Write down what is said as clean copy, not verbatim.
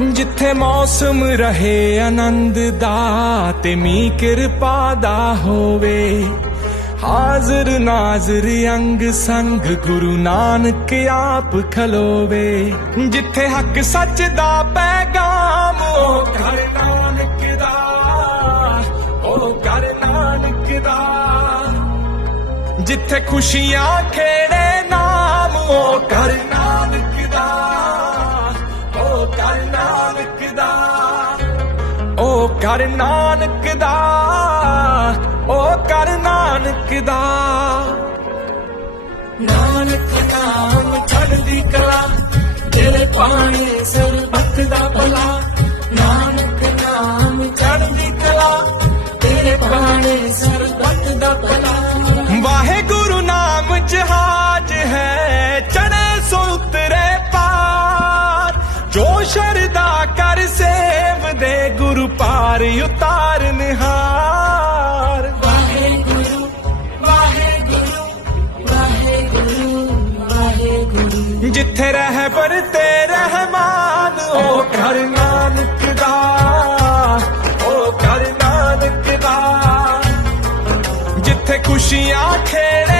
जिथे मौसम रहे आनंद दा ते मीं किरपा दा होवे। हाजिर नाजिर अंग संग गुरु नानक आप खलोवे। जिथे हक सच दा पैगाम ओ घर नानक दा, ओ घर नानक दा। जिथे खुशियां खेड़े नाम ओ घर नानक दा, ओ घर नानक दा, ओ घर नानक दा, ओ कर नानक दा। नानक नाम चढ़दी कला तेरे पानी सरबत दा भला। नानक नाम चढ़दी कला तेरे पानी सरबत दा भला। वाहे गुरु नाम जहाज है चढ़े सो उतरे पार। जो शरदा कर सेव दे गुरु पार उतार निहार। जिथे रहबर ते रहमान ओ घर नानक दा, ओ घर नानक दा। जिथे खुशियां खेड़े